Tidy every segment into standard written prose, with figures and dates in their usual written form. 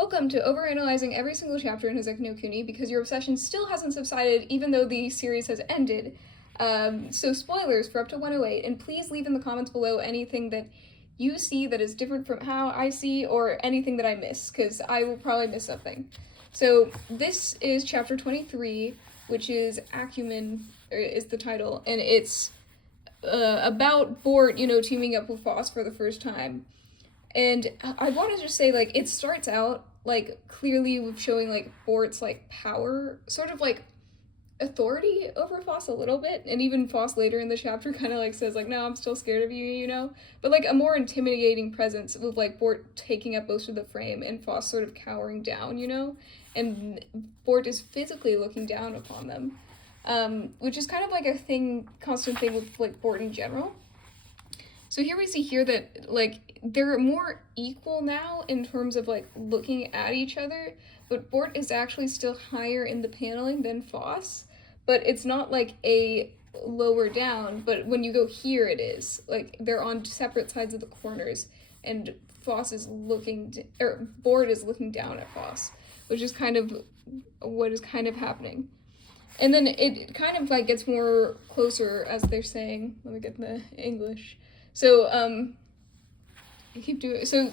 Welcome to overanalyzing every single chapter in Houseki no Kuni because your obsession still hasn't subsided even though the series has ended. So spoilers for up to 108, and please leave in the comments below anything that you see that is different from how I see or anything that I miss, because I will probably miss something. So this is chapter 23, which is Acumen, is the title, and it's about Bort, teaming up with Foss for the first time. And I want to just say, it starts out, clearly with showing, Bort's, power, sort of, authority over Foss a little bit. And even Foss later in the chapter kind of, says, no, I'm still scared of you, But, a more intimidating presence with, Bort taking up most of the frame and Foss sort of cowering down, And Bort is physically looking down upon them, which is kind of, a constant thing with, Bort in general. So here we see here that, they're more equal now in terms of, looking at each other, but Bort is actually still higher in the paneling than Foss, but it's not, a lower down, but when you go here it is. They're on separate sides of the corners, and Bort is looking down at Foss, which is kind of what is kind of happening. And then it kind of, gets more closer, as they're saying. Let me get the English. So, so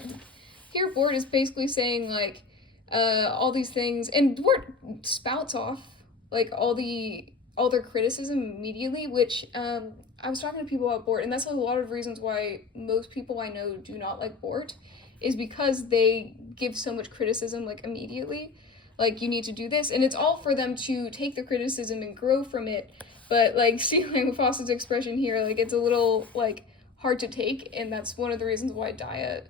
here Bort is basically saying, all these things, and Bort spouts off, all their criticism immediately, which, I was talking to people about Bort, and that's a lot of reasons why most people I know do not like Bort, is because they give so much criticism, immediately. You need to do this, and it's all for them to take the criticism and grow from it, but, seeing Foss's expression here, it's a little, hard to take, and that's one of the reasons why Daya,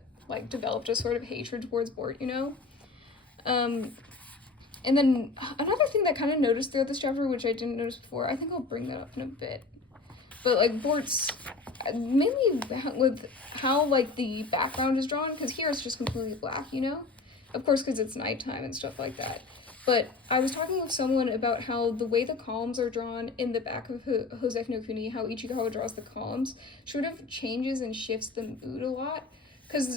developed a sort of hatred towards Bort, And then another thing that kind of noticed throughout this chapter, which I didn't notice before, I think I'll bring that up in a bit, but, Bort's, mainly with how, the background is drawn, because here it's just completely black, Of course, because it's nighttime and stuff like that. But I was talking with someone about how the way the columns are drawn in the back of Houseki no Kuni, how Ichikawa draws the columns, sort of changes and shifts the mood a lot. Because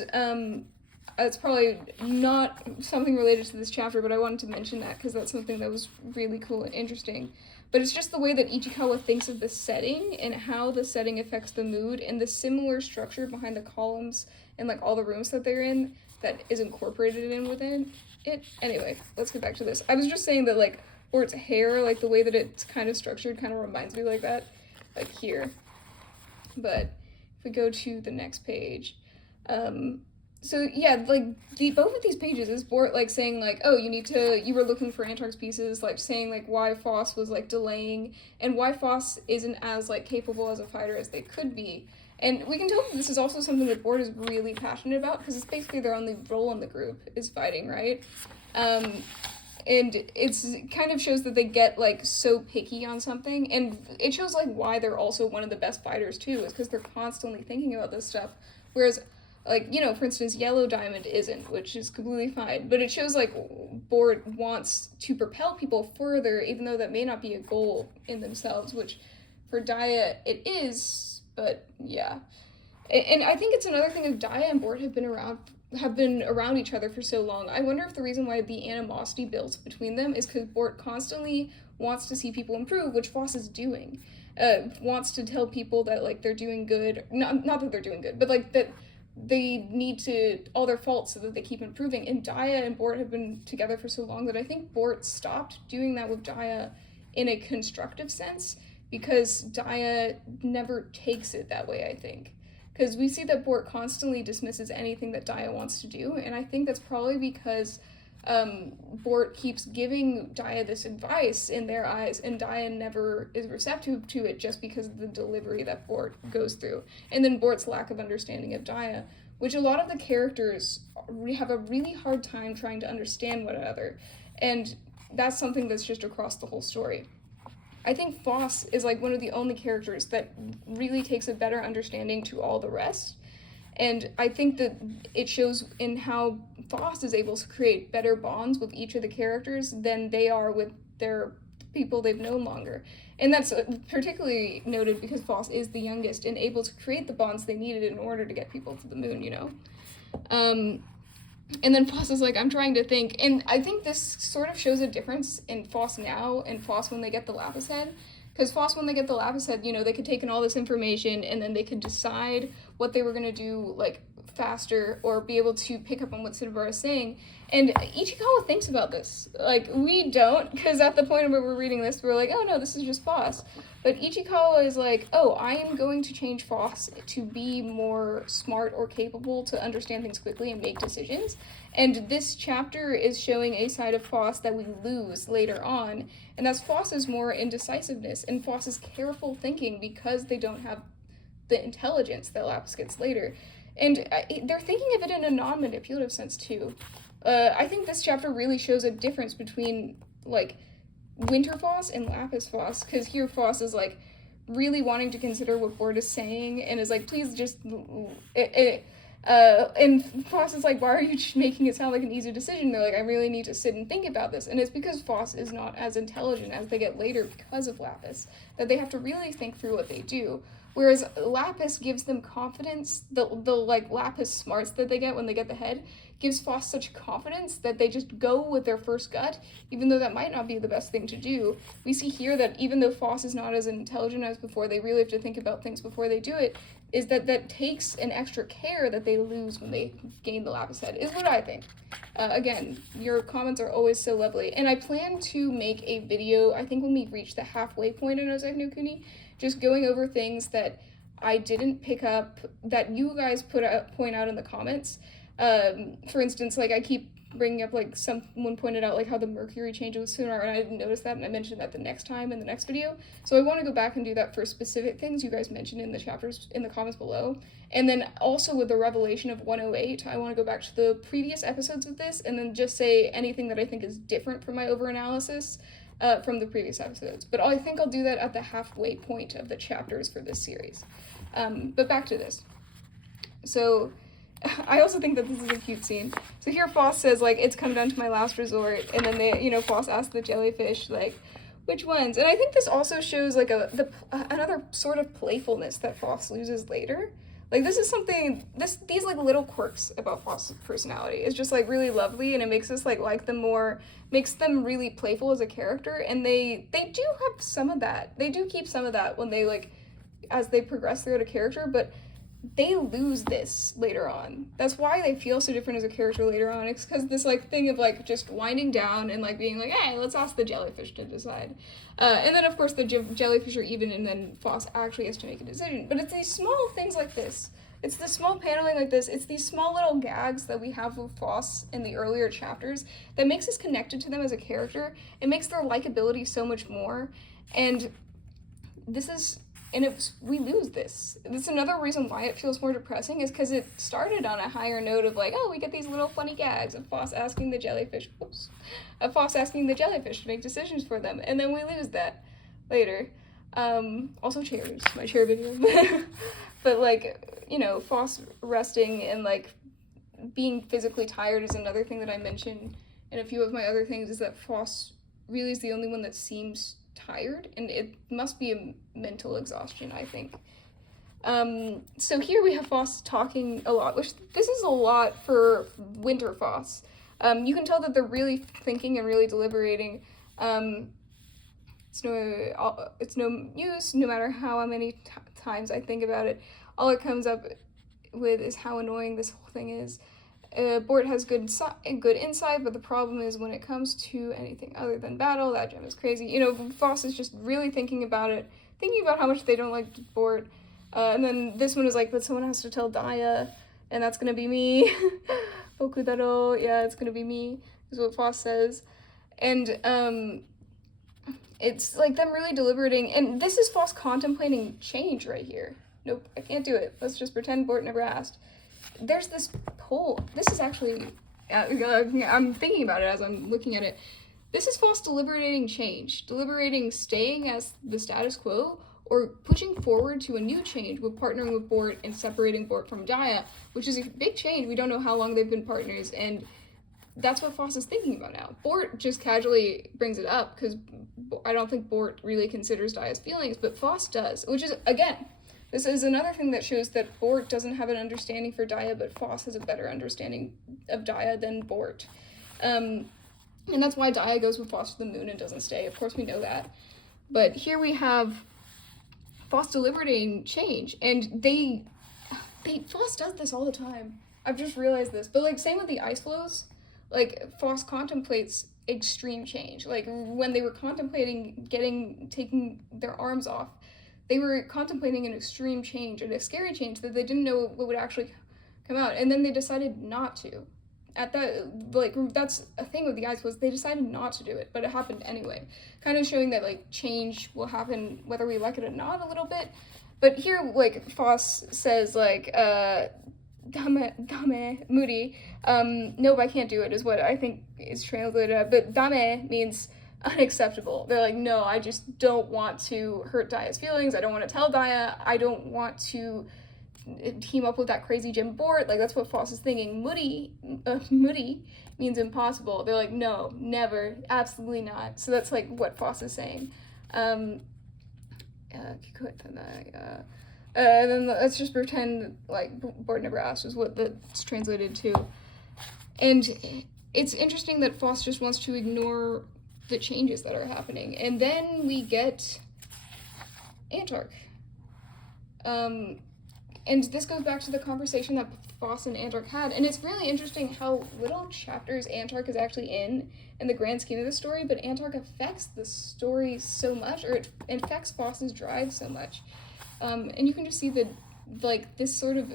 it's probably not something related to this chapter, but I wanted to mention that because that's something that was really cool and interesting. But it's just the way that Ichikawa thinks of the setting and how the setting affects the mood, and the similar structure behind the columns and all the rooms that they're in that is incorporated in within it. Anyway, let's get back to this. I was just saying that Bort's hair, the way that it's kind of structured kind of reminds me like that, here. But if we go to the next page, so yeah, both of these pages is Bort saying oh, you were looking for Antarc's pieces, saying why Foss was delaying and why Foss isn't as capable as a fighter as they could be. And we can tell that this is also something that Bort is really passionate about, because it's basically their only role in the group is fighting, right? And it's kind of shows that they get so picky on something, and it shows why they're also one of the best fighters too, is because they're constantly thinking about this stuff, whereas for instance, Yellow Diamond isn't, which is completely fine, but it shows Bort wants to propel people further, even though that may not be a goal in themselves, which for Daya it is. But yeah, and I think it's another thing if Daya and Bort have been around each other for so long. I wonder if the reason why the animosity builds between them is because Bort constantly wants to see people improve, which Foss is doing. Wants to tell people that they're doing good, not that they're doing good, but that they need to all their faults so that they keep improving. And Daya and Bort have been together for so long that I think Bort stopped doing that with Daya in a constructive sense, because Daya never takes it that way, I think. Because we see that Bort constantly dismisses anything that Daya wants to do, and I think that's probably because Bort keeps giving Daya this advice in their eyes, and Daya never is receptive to it just because of the delivery that Bort goes through. And then Bort's lack of understanding of Daya, which a lot of the characters have a really hard time trying to understand one another, and that's something that's just across the whole story. I think Foss is one of the only characters that really takes a better understanding to all the rest. And I think that it shows in how Foss is able to create better bonds with each of the characters than they are with their people they've known longer. And that's particularly noted because Foss is the youngest and able to create the bonds they needed in order to get people to the moon, And then Foss is like, I'm trying to think. And I think this sort of shows a difference in Foss now and Foss when they get the lapis head. Because Foss, when they get the lapis head, you know, they could take in all this information and then they could decide what they were going to do, like, faster, or be able to pick up on what Sidabara is saying. And Ichikawa thinks about this. Like, we don't, because at the point where we're reading this, we're like, oh no, this is just Foss. But Ichikawa is like, oh, I am going to change Foss to be more smart or capable to understand things quickly and make decisions. And this chapter is showing a side of Foss that we lose later on, and that's Foss's more indecisiveness and Foss's careful thinking because they don't have the intelligence that Lapis gets later. And they're thinking of it in a non-manipulative sense, too. I think this chapter really shows a difference between, like, Winter Foss and Lapis Foss, because here Foss is, like, really wanting to consider what Bort is saying, and is like, please just... and Foss is like, why are you making it sound like an easy decision? They're like, I really need to sit and think about this. And it's because Foss is not as intelligent as they get later because of Lapis, that they have to really think through what they do. Whereas Lapis gives them confidence, the like Lapis smarts that they get when they get the head, gives Foss such confidence that they just go with their first gut, even though that might not be the best thing to do. We see here that even though Foss is not as intelligent as before, they really have to think about things before they do it, is that takes an extra care that they lose when they gain the Lapis head, is what I think. Again, your comments are always so lovely. And I plan to make a video, I think when we reach the halfway point in HNK no Kuni, just going over things that I didn't pick up, that you guys point out in the comments. For instance, like, I keep bringing up, like, someone pointed out, like, how the Mercury change was sooner, and I didn't notice that, and I mentioned that the next time in the next video. So I want to go back and do that for specific things you guys mentioned in the chapters in the comments below. And then also with the revelation of 108, I want to go back to the previous episodes of this, and then just say anything that I think is different from my over-analysis from the previous episodes. But I think I'll do that at the halfway point of the chapters for this series. But back to this. So... I also think that this is a cute scene. So here Foss says, like, it's come down to my last resort, and then they, you know, Foss asks the jellyfish, like, which ones? And I think this also shows, like, another sort of playfulness that Foss loses later. Like, this is something, these, like, little quirks about Foss's personality is just, like, really lovely, and it makes us, like them more, makes them really playful as a character, and they do have some of that. They do keep some of that when they, like, as they progress throughout a character, but they lose this later on. That's why they feel so different as a character later on. It's because this, like, thing of, like, just winding down and, like, being like, hey, let's ask the jellyfish to decide. And then, of course, the jellyfish are even, and then Foss actually has to make a decision. But it's these small things like this. It's the small paneling like this. It's these small little gags that we have with Foss in the earlier chapters that makes us connected to them as a character. It makes their likability so much more. And this is... And we lose this. That's another reason why it feels more depressing, is because it started on a higher note of, like, oh, we get these little funny gags of Foss asking the jellyfish, to make decisions for them, and then we lose that later. Also chairs, my chair video. But, like, you know, Foss resting and, like, being physically tired is another thing that I mentioned, and a few of my other things is that Foss really is the only one that seems tired, and it must be a mental exhaustion, I think. So here we have Foss talking a lot, which this is a lot for Winter Foss. You can tell that they're really thinking and really deliberating. It's no use, no matter how many times I think about it. All it comes up with is how annoying this whole thing is. Bort has good insight, but the problem is when it comes to anything other than battle, that gem is crazy. You know, Foss is just really thinking about how much they don't like Bort. And then this one is like, but someone has to tell Daya, and that's gonna be me. Boku daro, yeah, it's gonna be me, is what Foss says. And it's like them really deliberating, and this is Foss contemplating change right here. Nope, I can't do it. Let's just pretend Bort never asked. There's this poll. This is actually, I'm thinking about it as I'm looking at it. This is Foss deliberating change, deliberating staying as the status quo, or pushing forward to a new change with partnering with Bort and separating Bort from Daya, which is a big change. We don't know how long they've been partners, and that's what Foss is thinking about now. Bort just casually brings it up, because I don't think Bort really considers Daya's feelings, but Foss does, which is, again, This is another thing that shows that Bort doesn't have an understanding for Daya, but Foss has a better understanding of Daya than Bort. And that's why Daya goes with Foss to the moon and doesn't stay. Of course, we know that. But here we have Foss deliberating change, and Foss does this all the time. I've just realized this. But, like, same with the ice flows. Like, Foss contemplates extreme change. Like, when they were contemplating taking their arms off, they were contemplating an extreme change and a scary change that they didn't know what would actually come out. And then they decided not to. At that, like, that's a thing with the ice flows. They decided not to do it, but it happened anyway. Kind of showing that, like, change will happen whether we like it or not a little bit. But here, like, Foss says, like, dame, moody. Nope, I can't do it, is what I think is translated. But dame means unacceptable. They're like, no, I just don't want to hurt Daya's feelings. I don't want to tell Daya. I don't want to team up with that crazy Jim Bort. Like, that's what Foss is thinking. Moody means impossible. They're like, no, never, absolutely not. So that's, like, what Foss is saying. Then let's just pretend like Bort never asked is what that's translated to. And it's interesting that Foss just wants to ignore the changes that are happening. And then we get Antark. And this goes back to the conversation that Foss and Antark had, and it's really interesting how little chapters Antark is actually in the grand scheme of the story, but Antark affects the story so much, or it affects Foss's drive so much. And you can just see this sort of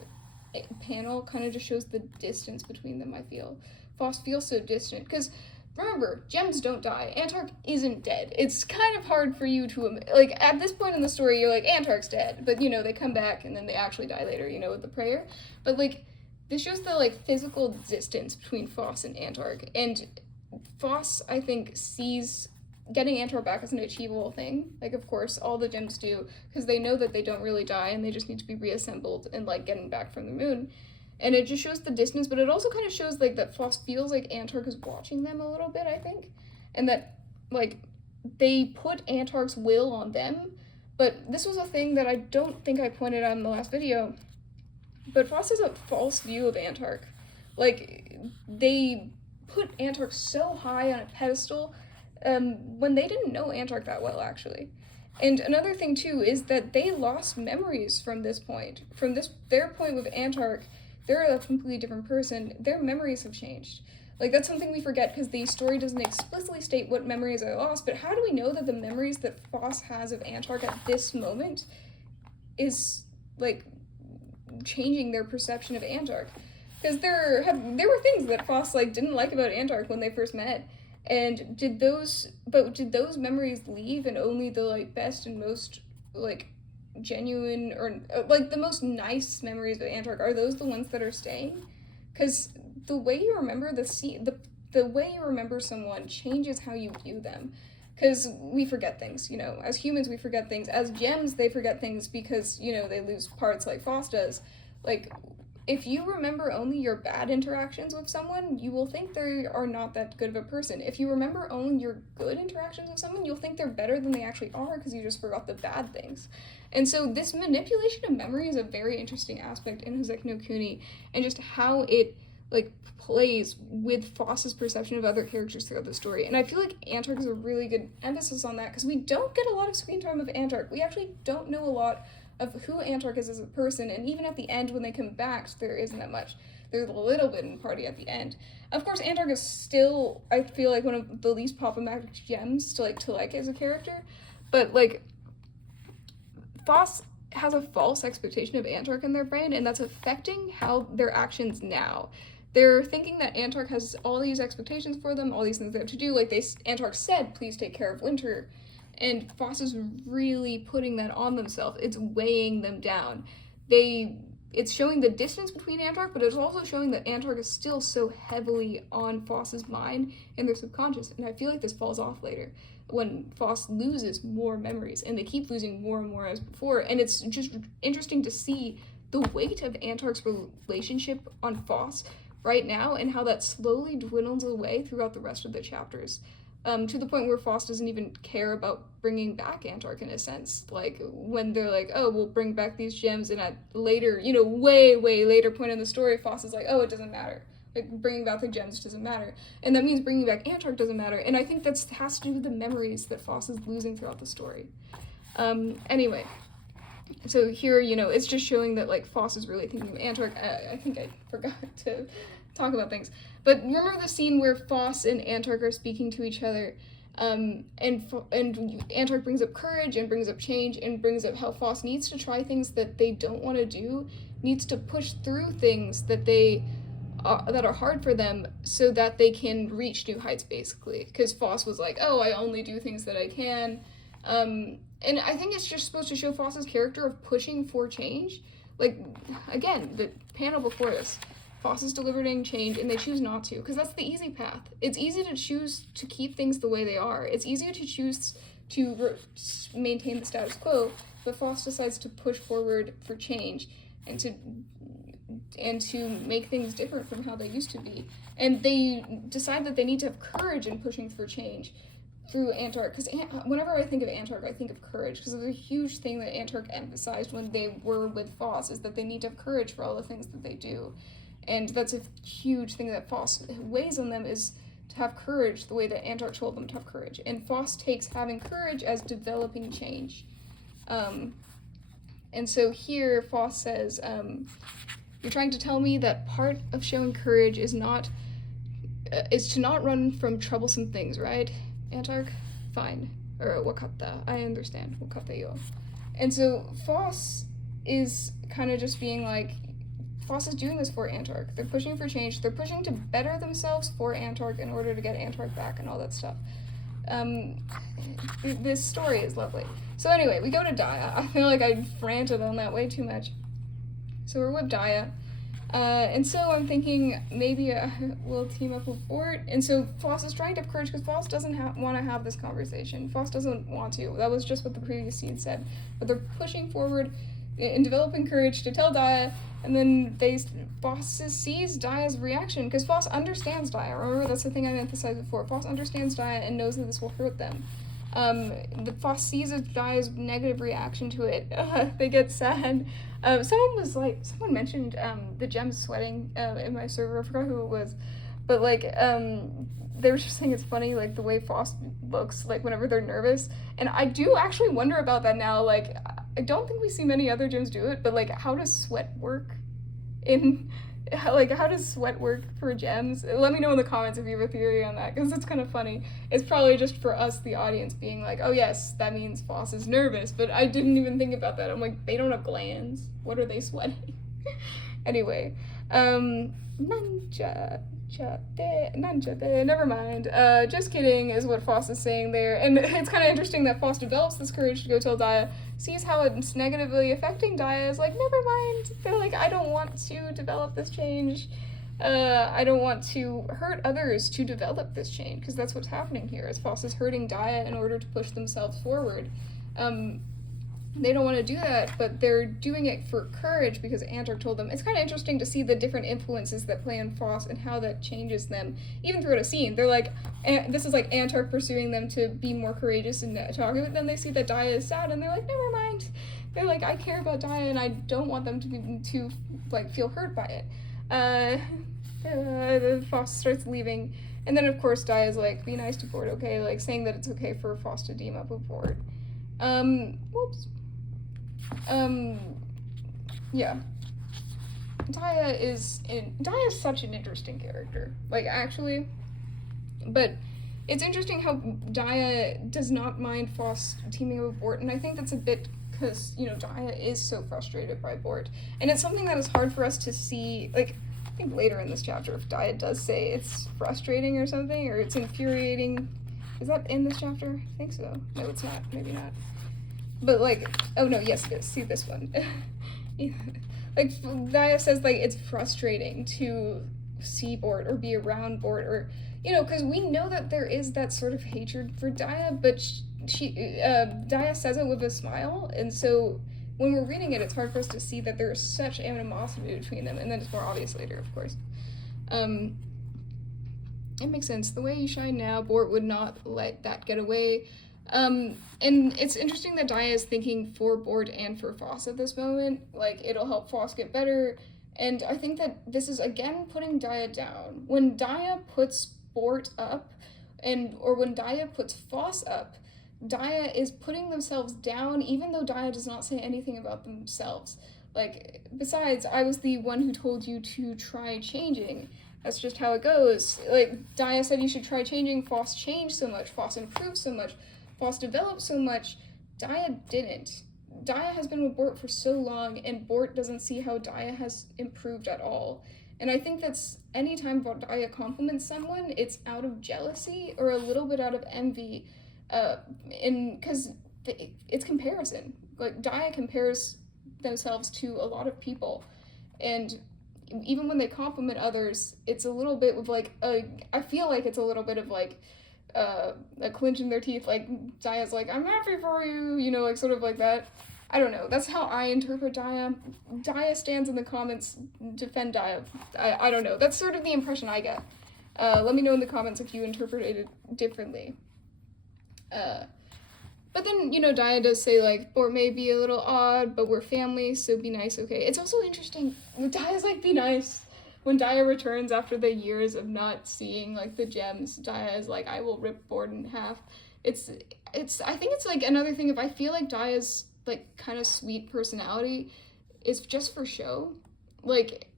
panel kind of just shows the distance between them, I feel. Foss feels so distant, because remember, gems don't die. Antark isn't dead. It's kind of hard for you to, like, at this point in the story, you're like, Antark's dead. But, you know, they come back and then they actually die later, you know, with the prayer. But, like, this shows the, like, physical distance between Foss and Antark. And Foss, I think, sees getting Antark back as an achievable thing. Like, of course, all the gems do, because they know that they don't really die and they just need to be reassembled and, like, getting back from the moon. And it just shows the distance, but it also kind of shows, like, that Foss feels like Antark is watching them a little bit, I think. And that, like, they put Antark's will on them. But this was a thing that I don't think I pointed out in the last video. But Foss has a false view of Antark. Like, they put Antark so high on a pedestal when they didn't know Antark that well, actually. And another thing, too, is that they lost memories from this point. From their point with Antark, they're a completely different person. Their memories have changed. Like, that's something we forget because the story doesn't explicitly state what memories are lost, but how do we know that the memories that Foss has of Antark at this moment is, like, changing their perception of Antark? Because there were things that Foss, like, didn't like about Antark when they first met. And did those memories leave, and only the, like, best and most, like, genuine, or, like, the most nice memories of Antark, are those the ones that are staying? Because the way you remember the way you remember someone changes how you view them. Because we forget things, you know. As humans, we forget things. As gems, they forget things because, you know, they lose parts like Foss does. Like, if you remember only your bad interactions with someone, you will think they are not that good of a person. If you remember only your good interactions with someone, you'll think they're better than they actually are because you just forgot the bad things. And so this manipulation of memory is a very interesting aspect in Houseki no Kuni, and just how it, like, plays with Foss's perception of other characters throughout the story. And I feel like Antark is a really good emphasis on that, because we don't get a lot of screen time of Antark. We actually don't know a lot of who Antark is as a person, and even at the end when they come back, there isn't that much. There's a little bit in Party at the end. Of course, Antark is still, I feel like, one of the least problematic gems to like as a character, but, like, Foss has a false expectation of Antark in their brain, and that's affecting how their actions now. They're thinking that Antark has all these expectations for them, all these things they have to do. Like, Antark said, please take care of Winter. And Foss is really putting that on themselves. It's weighing them down. It's showing the distance between Antark, but it's also showing that Antark is still so heavily on Foss's mind and their subconscious. And I feel like this falls off later when Foss loses more memories, and they keep losing more and more as before. And it's just interesting to see the weight of Antark's relationship on Foss right now, and how that slowly dwindles away throughout the rest of the chapters. to the point where Foss doesn't even care about bringing back Antark in a sense. Like, when they're like, oh, we'll bring back these gems, and at later, you know, way later point in the story, Foss is like, oh, it doesn't matter. Like, bringing back the gems doesn't matter. And that means bringing back Antark doesn't matter. And I think that has to do with the memories that Foss is losing throughout the story. Anyway, so here, you know, it's just showing that, like, Foss is really thinking of Antark. I think I forgot to talk about things. But remember the scene where Foss and Antark are speaking to each other, and Antark brings up courage and brings up change and brings up how Foss needs to try things that they don't want to do, needs to push through things that are hard for them so that they can reach new heights, basically. Because Foss was like, oh, I only do things that I can. And I think it's just supposed to show Foss's character of pushing for change. Like, again, the panel before this, Foss is delivering change, and they choose not to, because that's the easy path. It's easy to choose to keep things the way they are. It's easier to choose to maintain the status quo, but Foss decides to push forward for change and to make things different from how they used to be. And they decide that they need to have courage in pushing for change through Antark, because whenever I think of Antark, I think of courage, because it was a huge thing that Antark emphasized when they were with Foss, is that they need to have courage for all the things that they do. And that's a huge thing that Foss weighs on them, is to have courage the way that Antark told them to have courage. And Foss takes having courage as developing change. And so here Foss says, you're trying to tell me that part of showing courage is to not run from troublesome things, right, Antark? Fine. Or wakata. I understand. Wakata yo. And so Foss is kind of just being like, Foss is doing this for Antark. They're pushing for change. They're pushing to better themselves for Antark in order to get Antark back and all that stuff. This story is lovely. So anyway, we go to Daya. I feel like I ranted on that way too much. So we're with Daya. And so I'm thinking maybe we'll team up with Bort. And so Foss is trying to have courage because Foss doesn't want to have this conversation. Foss doesn't want to. That was just what the previous scene said. But they're pushing forward and developing courage to tell Daya, and then Foss sees Daya's reaction, because Foss understands Daya. Remember, that's the thing I emphasized before. Foss understands Daya and knows that this will hurt them. The Foss sees Daya's negative reaction to it. They get sad. Someone mentioned the gems sweating in my server. I forgot who it was, but like they were just saying it's funny, like the way Foss looks like whenever they're nervous, and I do actually wonder about that now. Like, I don't think we see many other gems do it, but like, how does sweat work how does sweat work for gems? Let me know in the comments if you have a theory on that, because it's kind of funny. It's probably just for us, the audience, being like, oh yes, that means Foss is nervous, but I didn't even think about that. I'm like, they don't have glands. What are they sweating? Anyway, never mind. Just kidding is what Foss is saying there. And it's kind of interesting that Foss develops this courage to go tell Daya, sees how it's negatively affecting Daya, is like, never mind. They're like, I don't want to develop this change. I don't want to hurt others to develop this change, because that's what's happening here, is Foss is hurting Daya in order to push themselves forward. They don't want to do that, but they're doing it for courage because Antark told them. It's kind of interesting to see the different influences that play on Foss and how that changes them, even throughout a scene. They're like, this is like Antark pursuing them to be more courageous and talking, but then they see that Daya is sad, and they're like, never mind. They're like, I care about Daya, and I don't want them to feel hurt by it. Foss starts leaving, and then of course Daya's like, be nice to Bort, okay? Like, saying that it's okay for Foss to team up with Bort. Whoops. Yeah. Daya is such an interesting character. Like, actually. But it's interesting how Daya does not mind Foss teaming up with Bort, and I think that's a bit because, you know, Daya is so frustrated by Bort. And it's something that is hard for us to see, like, I think later in this chapter, if Daya does say it's frustrating or something, or it's infuriating. Is that in this chapter? I think so. No, it's not. Maybe not. But, like, oh no, yes it is. See this one. Like, Daya says, like, it's frustrating to see Bort or be around Bort, or, you know, because we know that there is that sort of hatred for Daya, but Daya says it with a smile, and so when we're reading it, it's hard for us to see that there's such animosity between them, and then it's more obvious later, of course. It makes sense. The way you shine now, Bort would not let that get away. And it's interesting that Daya is thinking for Bort and for Foss at this moment. Like, it'll help Foss get better. And I think that this is, again, putting Daya down. When Daya puts Bort up, or when Daya puts Foss up, Daya is putting themselves down, even though Daya does not say anything about themselves. Like, besides, I was the one who told you to try changing. That's just how it goes. Like, Daya said you should try changing, Foss changed so much, Foss improved so much, Foss developed so much, Daya didn't. Daya has been with Bort for so long, and Bort doesn't see how Daya has improved at all. And I think that's anytime Daya compliments someone, it's out of jealousy or a little bit out of envy, because it's comparison. Like, Daya compares themselves to a lot of people, and even when they compliment others, it's a little bit of like I feel like it's a little bit of like a clench in their teeth. Like, Daya's like, I'm happy for you, you know, like sort of like that. I don't know. That's how I interpret Daya. Daya stands in the comments, defend Daya. I don't know. That's sort of the impression I get. Let me know in the comments if you interpreted it differently. But then, you know, Daya does say, like, Bort may be a little odd, but we're family, so be nice, okay? It's also interesting, Daya's like, be nice. When Daya returns after the years of not seeing, like, the gems, Daya is like, I will rip Bort in half. I think it's, like, another thing, if I feel like Daya's, like, kind of sweet personality is just for show. Like,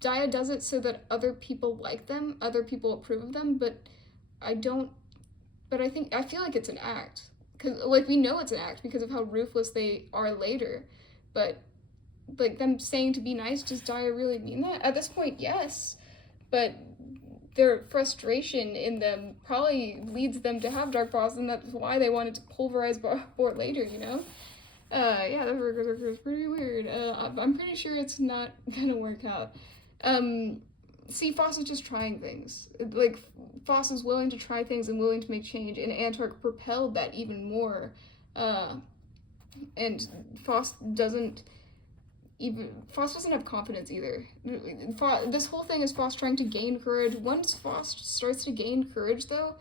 Daya does it so that other people like them, other people approve of them, but I feel like it's an act. Because, like, we know it's an act because of how ruthless they are later. But, like, them saying to be nice, does Daya really mean that? At this point, yes. But their frustration in them probably leads them to have Dark Boss, and that's why they wanted to pulverize Bort later, you know? Yeah, that was pretty weird. I'm pretty sure it's not gonna work out. See, Foss is just trying things. Like, Foss is willing to try things and willing to make change, and Antark propelled that even more. And Foss doesn't have confidence either. This whole thing is Foss trying to gain courage. Once Foss starts to gain courage, though,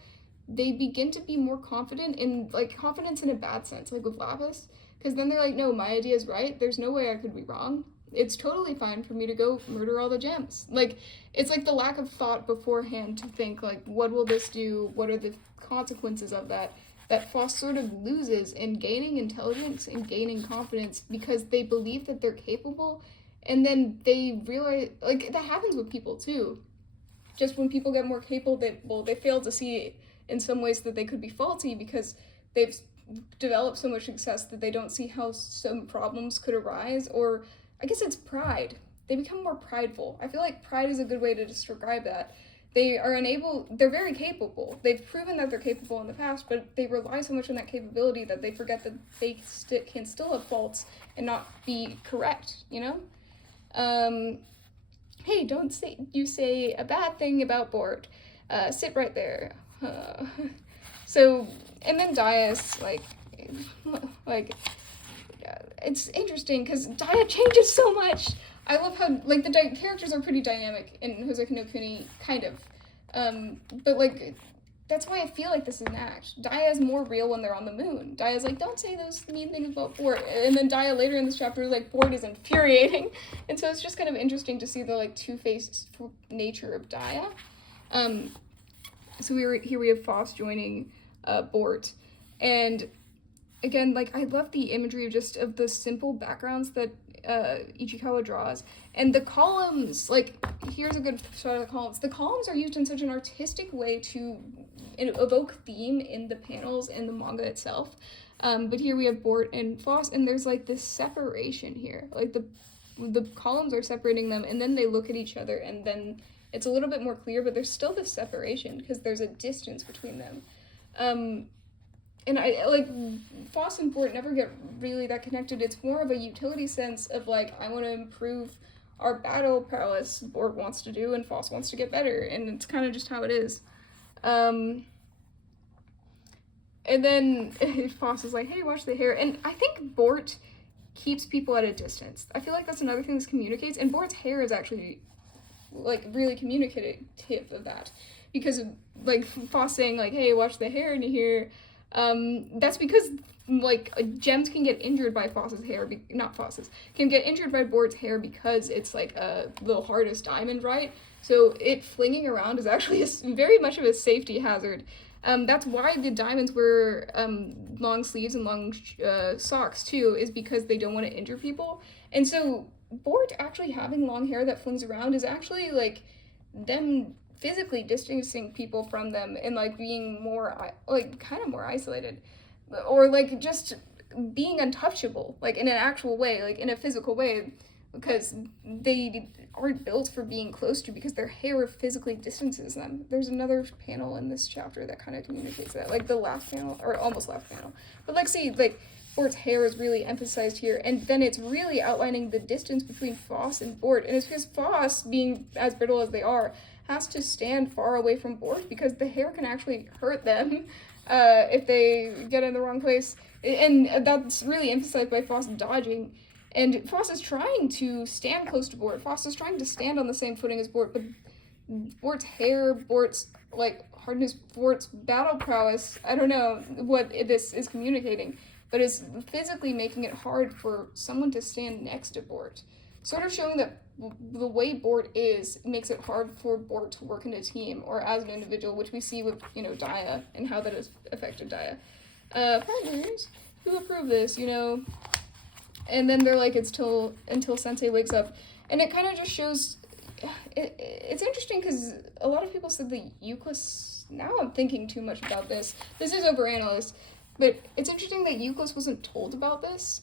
they begin to be more confident confidence in a bad sense, like with Lapis, because then they're like, no, my idea is right, there's no way I could be wrong. It's totally fine for me to go murder all the gems. Like, it's like the lack of thought beforehand to think, like, what will this do? What are the consequences of that? That Foss sort of loses in gaining intelligence and gaining confidence because they believe that they're capable, and then they realize, like, that happens with people too. Just when people get more capable, they fail to see in some ways that they could be faulty because they've developed so much success that they don't see how some problems could arise, or I guess it's pride. They become more prideful. I feel like pride is a good way to describe that. They're very capable. They've proven that they're capable in the past, but they rely so much on that capability that they forget that they can still have faults and not be correct, you know? Hey, don't say a bad thing about Bort. Sit right there. So, and then Dias, it's interesting because Daya changes so much. I love how, like, the characters are pretty dynamic in Houseki no Kuni, kind of. But, like, that's why I feel like this is an act. Daya is more real when they're on the moon. Daya's like, don't say those mean things about Bort. And then Daya later in this chapter is like, Bort is infuriating. And so it's just kind of interesting to see the, like, two-faced nature of Daya. So here we have Foss joining Bort. And again, like, I love the imagery of the simple backgrounds that Ichikawa draws. And the columns, like, here's a good shot of the columns. The columns are used in such an artistic way to evoke theme in the panels and the manga itself. But here we have Bort and Foss, and there's, like, this separation here. Like, the columns are separating them, and then they look at each other, and then it's a little bit more clear, but there's still this separation because there's a distance between them. And I, like, Foss and Bort never get really that connected. It's more of a utility sense of, like, I want to improve our battle prowess, Bort wants to do, and Foss wants to get better, and it's kind of just how it is. And then Foss is like, hey, watch the hair, and I think Bort keeps people at a distance. I feel like that's another thing this communicates, and Bort's hair is actually, like, really communicative of that. because of, like, Foss saying, like, hey, watch the hair in here. That's because, like, gems can get injured by Foss's hair, not Foss's, can get injured by Bort's hair because it's, like, the hardest diamond, right? So it flinging around is actually very much of a safety hazard. That's why the diamonds wear long sleeves and long socks, too, is because they don't want to injure people. And so Bort actually having long hair that flings around is actually, like, them physically distancing people from them and, like, being more, like, kind of more isolated. Or, like, just being untouchable, like, in an actual way, like, in a physical way, because they aren't built for being close to, because their hair physically distances them. There's another panel in this chapter that kind of communicates that, like the last panel, or almost last panel. But, like, see, like, Bort's hair is really emphasized here, and then it's really outlining the distance between Foss and Bort, and it's because Foss, being as brittle as they are, has to stand far away from Bort, because the hair can actually hurt them if they get in the wrong place, and that's really emphasized by Foss dodging. And Foss is trying to stand close to Bort. Foss is trying to stand on the same footing as Bort, but Bort's hair, Bort's, like, hardness, Bort's battle prowess, I don't know what this is communicating, but is physically making it hard for someone to stand next to Bort. Sort of showing that the way Bort is makes it hard for Bort to work in a team or as an individual, which we see with, you know, Daya and how that has affected Daya. Partners, who approve this, you know? And then they're like, it's until Sensei wakes up. And it kind of just shows, it's interesting because a lot of people said that Euclid, now I'm thinking too much about this. This is overanalyzed, but it's interesting that Euclid wasn't told about this.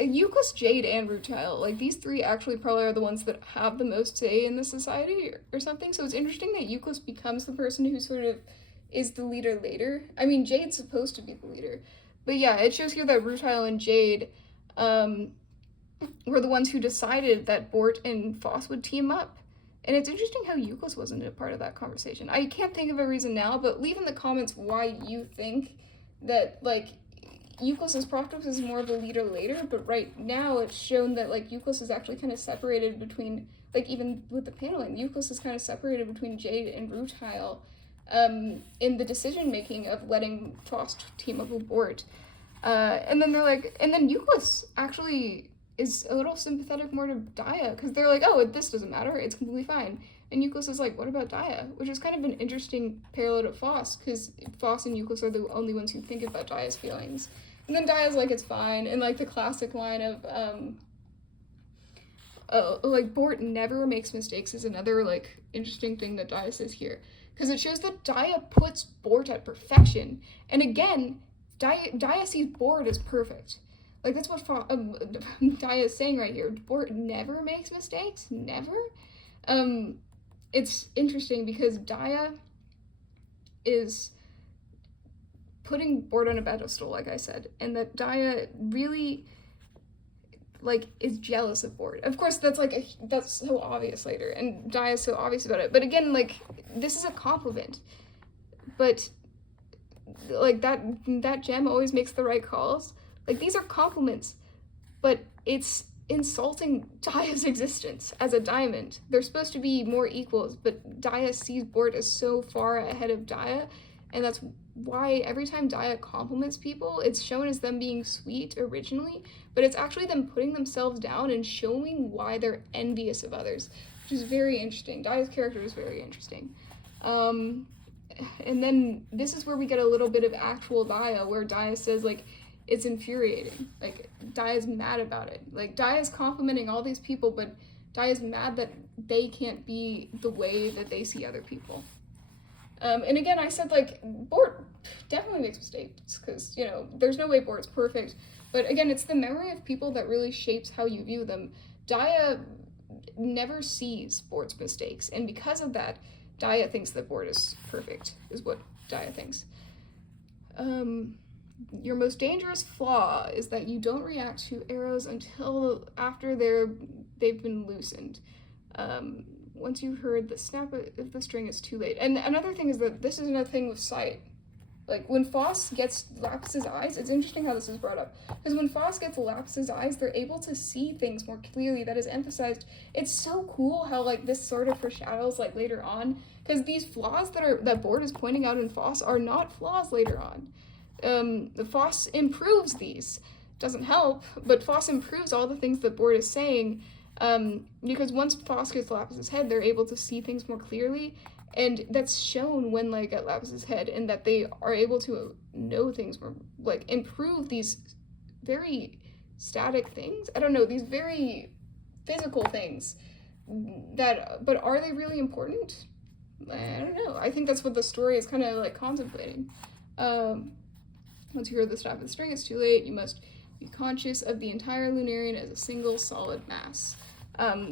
Euclid, Jade, and Rutile, like, these three actually probably are the ones that have the most say in the society or something. So it's interesting that Euclid becomes the person who sort of is the leader later. I mean, Jade's supposed to be the leader. But yeah, it shows here that Rutile and Jade were the ones who decided that Bort and Foss would team up. And it's interesting how Euclid wasn't a part of that conversation. I can't think of a reason now, but leave in the comments why you think that, like, Euclid's Proctus is more of a leader later, but right now it's shown that, like, Euclid is actually kind of separated between, like, even with the paneling, Euclid is kind of separated between Jade and Rutile in the decision-making of letting Foss team up with Bort. And then they're like, and then Euclid actually is a little sympathetic more to Daya, because they're like, oh, this doesn't matter, it's completely fine. And Euclid is like, what about Daya? Which is kind of an interesting parallel to Foss, because Foss and Euclid are the only ones who think about Daya's feelings. And then Daya's like, it's fine, and, like, the classic line of, like, Bort never makes mistakes is another, like, interesting thing that Daya says here. Because it shows that Daya puts Bort at perfection. And again, Daya sees Bort as perfect. Like, that's what Daya is saying right here. Bort never makes mistakes. Never. It's interesting because Daya is putting Bort on a pedestal, like I said. And that Daya really, like, is jealous of Bort. Of course, that's so obvious later, and Daya's so obvious about it. But again, like, this is a compliment. But, like, that gem always makes the right calls. Like, these are compliments, but it's insulting Daya's existence as a diamond. They're supposed to be more equals, but Daya sees Bort as so far ahead of Daya, and that's why every time Daya compliments people, it's shown as them being sweet originally, but it's actually them putting themselves down and showing why they're envious of others, which is very interesting. Daya's character is very interesting. And then this is where we get a little bit of actual Daya, where Daya says, like, it's infuriating. Like, Daya's mad about it. Like, Daya's complimenting all these people, but Daya's mad that they can't be the way that they see other people. And again, I said, like, Bort definitely makes mistakes, because, you know, there's no way Bort's perfect. But again, it's the memory of people that really shapes how you view them. Daya never sees Bort's mistakes, and because of that, Daya thinks that Bort is perfect, is what Daya thinks. Your most dangerous flaw is that you don't react to arrows until after they've been loosened. Once you've heard the snap of the string, it's too late. And another thing is that this is another thing with sight. Like, when Foss gets Lapis's eyes, it's interesting how this is brought up. Because when Foss gets Lapis's eyes, they're able to see things more clearly. That is emphasized. It's so cool how, like, this sort of foreshadows, like, later on. Because these flaws that Bort is pointing out in Foss are not flaws later on. The Foss improves these. Doesn't help, but Foss improves all the things that Bort is saying. Because once Foss gets Lapis's head, they're able to see things more clearly. And that's shown when, like, at Lapis's head, and that they are able to know things more, like, improve these very static things. I don't know, these very physical things that, but are they really important? I don't know. I think that's what the story is kind of, like, contemplating. Once you hear the stop of the string, it's too late. You must be conscious of the entire Lunarian as a single solid mass.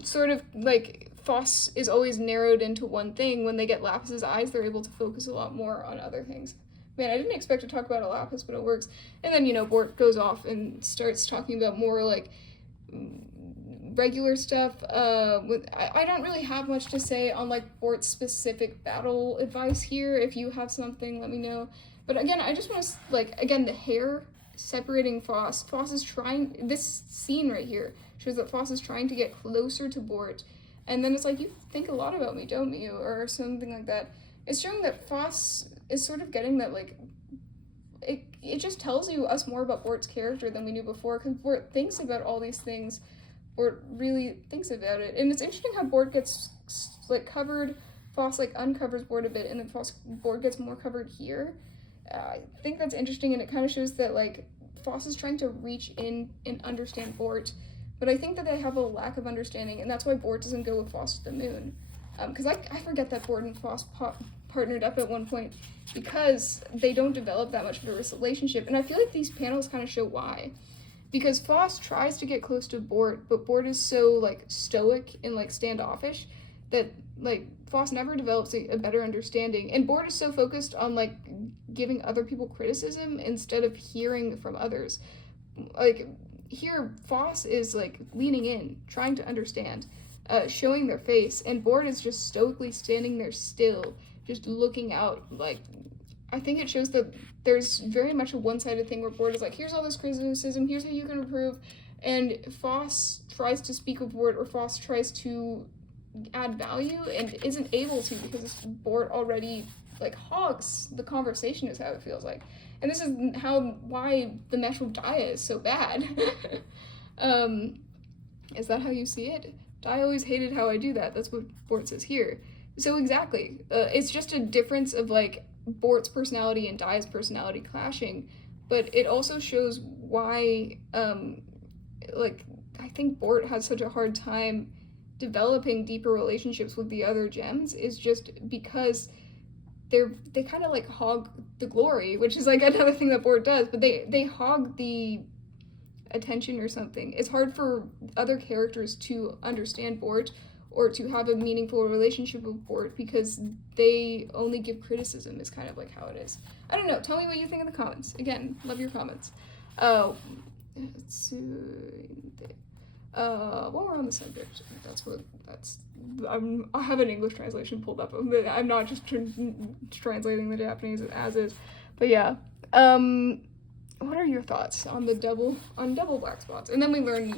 Sort of, like, Foss is always narrowed into one thing. When they get Lapis's eyes, they're able to focus a lot more on other things. Man, I didn't expect to talk about a Lapis, but it works. And then, you know, Bort goes off and starts talking about more, like, regular stuff. I don't really have much to say on, like, Bort's specific battle advice here. If you have something, let me know. But again, I just want to, like, again, the hair separating Foss. Foss is trying, this scene right here shows that Foss is trying to get closer to Bort. And then it's like, you think a lot about me, don't you? Or something like that. It's showing that Foss is sort of getting that, like, it just tells you us more about Bort's character than we knew before, because Bort thinks about all these things. Bort really thinks about it. And it's interesting how Bort gets, like, covered. Foss, like, uncovers Bort a bit, and then Bort gets more covered here. I think that's interesting, and it kind of shows that, like, Foss is trying to reach in and understand Bort. But I think that they have a lack of understanding, and that's why Bort doesn't go with Foss to the moon. Because I forget that Bort and Foss partnered up at one point, because they don't develop that much of a relationship. And I feel like these panels kind of show why. Because Foss tries to get close to Bort, but Bort is so, like, stoic and, like, standoffish that, like, Foss never develops a better understanding. And Bort is so focused on, like, giving other people criticism instead of hearing from others. Like, here, Foss is, like, leaning in, trying to understand, showing their face, and Bort is just stoically standing there still, just looking out. Like, I think it shows that there's very much a one-sided thing where Bort is like, here's all this criticism, here's how you can improve, and Foss tries to speak with Bort, or Foss tries to add value, and isn't able to, because Bort already, like, hogs the conversation, is how it feels like. And this is why the mesh with Daya is so bad. Is that how you see it? Daya always hated how I do that. That's what Bort says here. So exactly. It's just a difference of, like, Bort's personality and Daya's personality clashing. But it also shows why, like, I think Bort has such a hard time developing deeper relationships with the other gems, is just because they kind of, like, hog the glory, which is, like, another thing that Bort does, but they hog the attention or something. It's hard for other characters to understand Bort or to have a meaningful relationship with Bort because they only give criticism, is kind of, like, how it is. I don't know. Tell me what you think in the comments. Again, love your comments. While we're on the subject, I have an English translation pulled up. I'm not just translating the Japanese as is, but yeah. What are your thoughts on double black spots? And then we learn,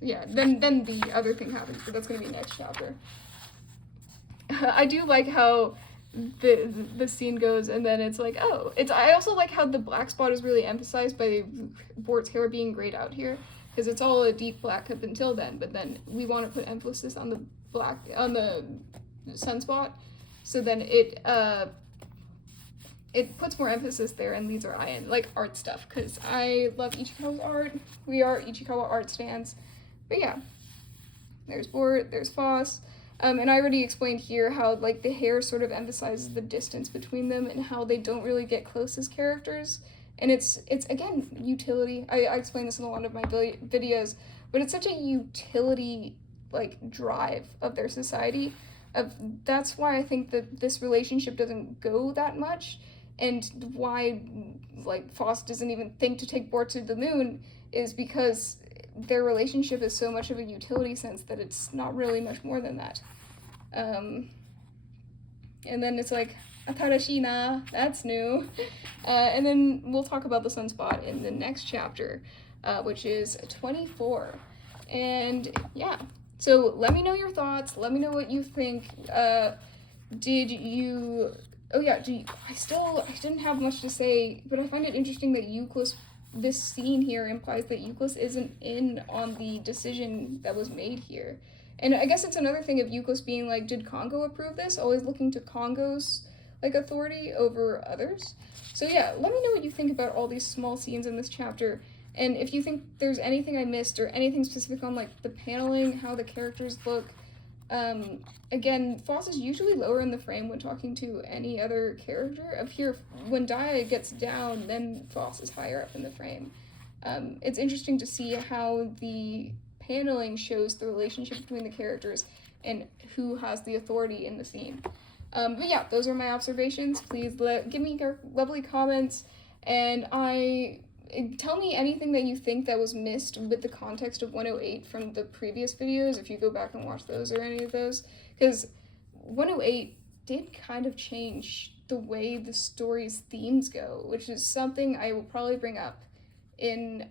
yeah. Then the other thing happens, but that's gonna be next chapter. I do like how the scene goes, and then it's like, oh, I also like how the black spot is really emphasized by Bort's hair being grayed out here, because it's all a deep black up until then, but then we want to put emphasis on the sunspot, so then it puts more emphasis there and leads our eye in, like, art stuff, because I love Ichikawa's art. We are Ichikawa art fans. But yeah, there's Bort, there's Foss, and I already explained here how, like, the hair sort of emphasizes the distance between them and how they don't really get close as characters. And it's again, utility. I explain this in a lot of my videos, but it's such a utility, like, drive of their society. That's why I think that this relationship doesn't go that much, and why, like, Foss doesn't even think to take Bort to the moon is because their relationship is so much of a utility sense that it's not really much more than that. And then it's like, Atarashina, that's new. And then we'll talk about the sunspot in the next chapter, which is 24. And yeah, so let me know your thoughts. Let me know what you think. Did you... Oh yeah, I didn't have much to say, but I find it interesting that Euclid, this scene here implies that Euclid isn't in on the decision that was made here. And I guess it's another thing of Euclid being like, did Congo approve this? Always looking to Congo's like authority over others. So yeah, let me know what you think about all these small scenes in this chapter. And if you think there's anything I missed or anything specific on like the paneling, how the characters look. Again, Foss is usually lower in the frame when talking to any other character. Up here, when Daya gets down, then Foss is higher up in the frame. It's interesting to see how the paneling shows the relationship between the characters and who has the authority in the scene. But yeah, those are my observations. Please give me your lovely comments, and tell me anything that you think that was missed with the context of 108 from the previous videos, if you go back and watch those or any of those, because 108 did kind of change the way the story's themes go, which is something I will probably bring up in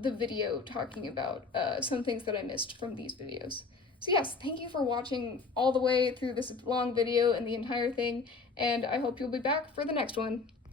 the video talking about some things that I missed from these videos. So yes, thank you for watching all the way through this long video and the entire thing, and I hope you'll be back for the next one.